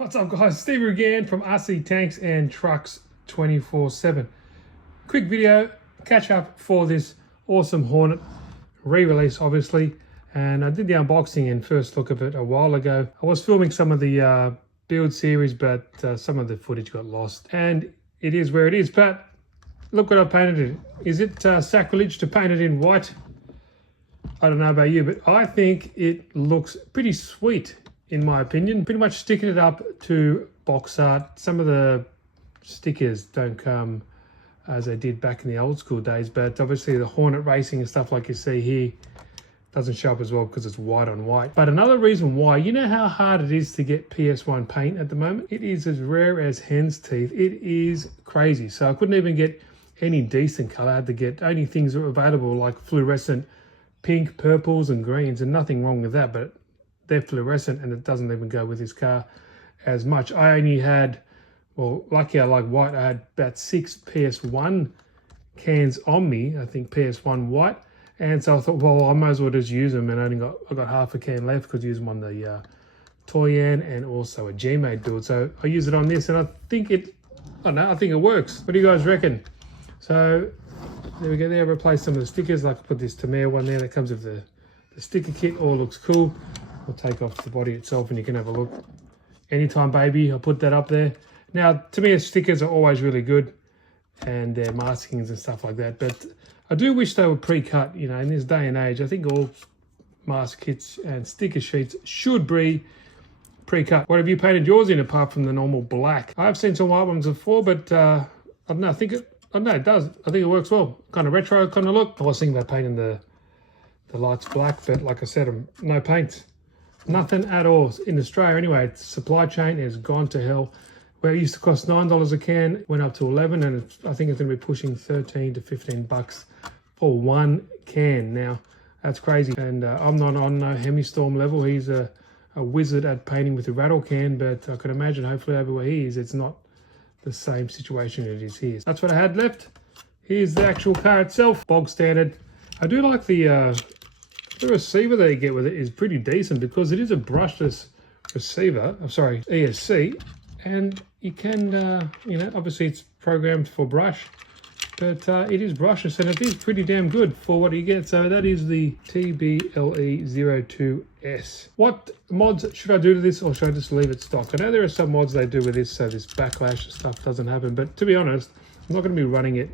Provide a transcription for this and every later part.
What's up guys, Steve again from RC Tanks and Trucks 24/7. Quick video, catch up for this awesome Hornet re-release obviously. And I did the unboxing and first look of it a while ago. I was filming some of the build series, but some of the footage got lost. And it is where it is, but look what I painted it. Is it sacrilege to paint it in white? I don't know about you, but I think it looks pretty sweet. In my opinion, pretty much sticking it up to box art. Some of the stickers don't come as they did back in the old school days, but obviously the Hornet racing and stuff like you see here doesn't show up as well because it's white on white. But another reason why, you know how hard it is to get PS1 paint at the moment? It is as rare as hen's teeth. It is crazy. So I couldn't even get any decent color. I had to get only things that were available like fluorescent pink, purples and greens, and nothing wrong with that, but they're fluorescent and it doesn't even go with this car as much. I only had, well, lucky I like white, I had about 6 PS1 cans on me, I think PS1 white, and so I thought, well, I might as well just use them, and I got half a can left because I use them on the Toyan and also a G-Made build. So I use it on this and I think it works. What do you guys reckon? So there we go there, replace some of the stickers, like I put this Tamir one there that comes with the sticker kit, all looks cool. I'll take off the body itself and you can have a look. Anytime baby, I'll put that up there. Now, to me, stickers are always really good and their maskings and stuff like that, but I do wish they were pre-cut. You know, in this day and age, I think all mask kits and sticker sheets should be pre-cut. What have you painted yours in apart from the normal black? I've seen some white ones before, but I don't know, it does. I think it works well. Kind of retro kind of look. I was thinking about painting the lights black, but like I said, no paints. Nothing at all. In Australia anyway, supply chain has gone to hell. Where it used to cost $9 a can, went up to 11, and I think it's going to be pushing 13 to 15 bucks for one can. Now, that's crazy. And I'm not on no Hemistorm level. He's a wizard at painting with a rattle can, but I can imagine hopefully over where he is, it's not the same situation it is here. That's what I had left. Here's the actual car itself, bog standard. I do like the receiver that you get with it is pretty decent because it is a brushless receiver. I'm sorry, ESC, and you can, you know, obviously it's programmed for brush, but it is brushless and it is pretty damn good for what you get. So that is the TBLE02S. What mods should I do to this, or should I just leave it stock? I know there are some mods they do with this so this backlash stuff doesn't happen, but to be honest, I'm not going to be running it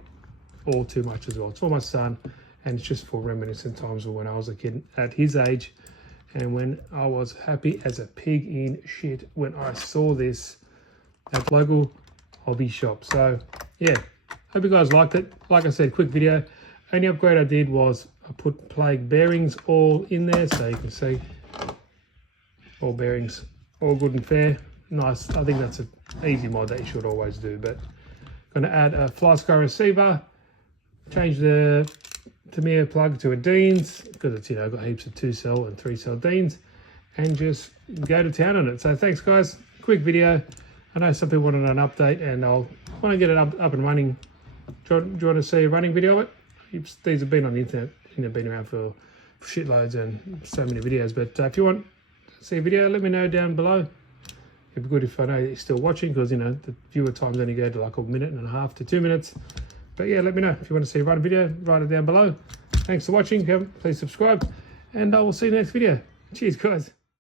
all too much as well. It's for my son. And it's just for reminiscent times of when I was a kid at his age and when I was happy as a pig in shit when I saw this at local hobby shop. So yeah, hope you guys liked it. Like I said, quick video. Only upgrade I did was I put plague bearings all in there, so you can see all bearings, all good and fair. Nice. I think that's an easy mod that you should always do. But I'm going to add a fly sky receiver, change the Tamir plug to a Dean's because it's, you know, got heaps of 2-cell and 3-cell Dean's, and just go to town on it. So thanks guys, quick video. I know some people wanted an update and I'll want to get it up and running. Do you want to see a running video of it? These have been on the internet, you know, been around for shitloads and so many videos, but if you want to see a video, let me know down below. It'd be good if I know you're still watching, because you know the viewer times only go to like 1.5 minutes to 2 minutes. But yeah, let me know if you want to see a run video, write it down below. Thanks for watching. If you haven't, please subscribe, and I will see you next video. Cheers, guys.